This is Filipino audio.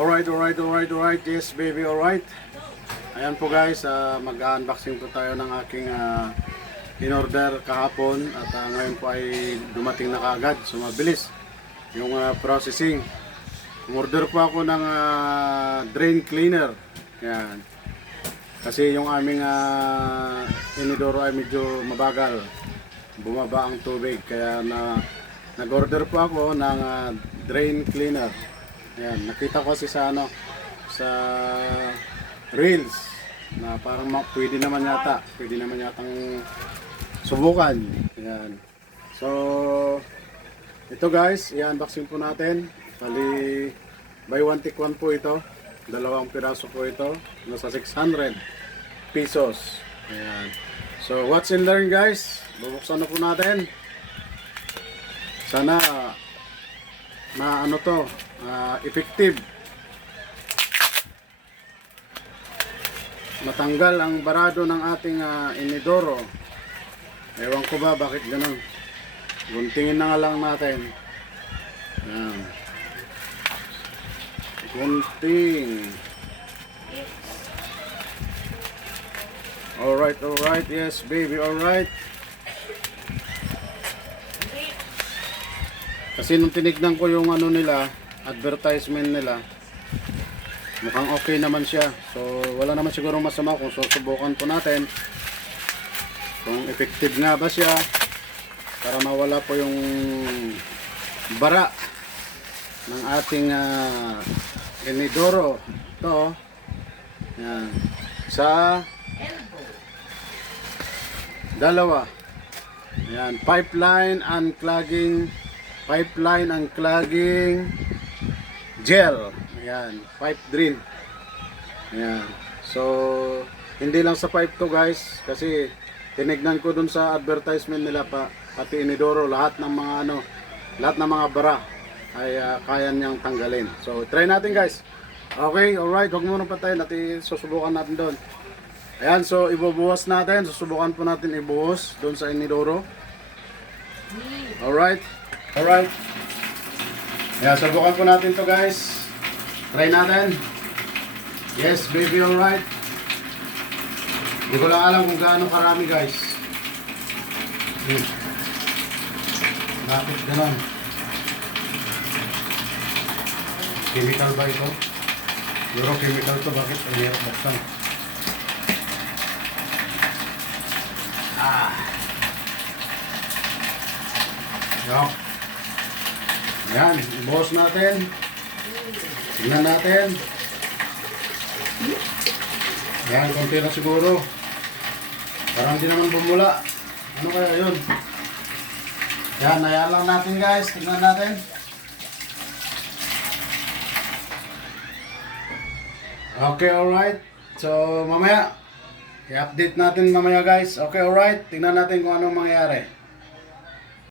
Alright. Yes, baby, alright. Ayan po guys, mag-unboxing po tayo ng aking in-order kahapon. At ngayon po ay dumating na kaagad. So, mabilis yung processing. Umorder po ako ng drain cleaner. Ayan. Kasi yung aming inidoro ay medyo mabagal. Bumaba ang tubig. Kaya nag-order po ako ng drain cleaner. Ayan, nakita ko kasi sa reels na parang pwede naman yatang subukan. Ayan. So ito guys, i-unboxing po natin. Bali buy one take one po ito. Dalawang piraso po ito. Nasa 600 pesos. Ayan. So watch and learn guys. Bubuksan na po natin. Sana na effective. Matanggal ang barado ng ating inidoro. Ewan ko ba bakit ganun. Guntingin na nga lang natin. Ayan. Gunting. Alright. Yes baby, alright. Kasi nung tinignan ko yung nila, advertisement nila, mukhang okay naman siya. So wala naman siguro masama kung susubukan po natin kung effective nga ba siya para mawala po yung bara ng ating inidoro. Ito, yan. Sa dalawa. Yan, pipeline and clogging gel. Ayan, pipe drain. Ayan. So, hindi lang sa pipe to guys, kasi tinignan ko dun sa advertisement nila pati inidoro, lahat ng mga bara ay kaya niyang tanggalin. So, try natin guys. Okay, alright, huwag muna patay, susubukan natin doon. Ayan, so ibubuhos natin, susubukan po natin ibuhos doon sa inidoro. Alright. Ayan, subukan po natin to guys. Try natin. Yes, baby, alright. Hindi ko lang alam kung gaano karami guys. Bakit ganun? Chemical ba ito? Siguro chemical to, bakit? Ang hirap buksan. Yan, ibuhos natin. Tingnan natin. Yan, konti na siguro. Parang hindi naman bumula. Ano kaya yun? Yan, hayaan lang natin guys. Tingnan natin. Okay, alright. So, mamaya i-update natin mamaya guys. Okay, alright. Tingnan natin kung anong mangyayari.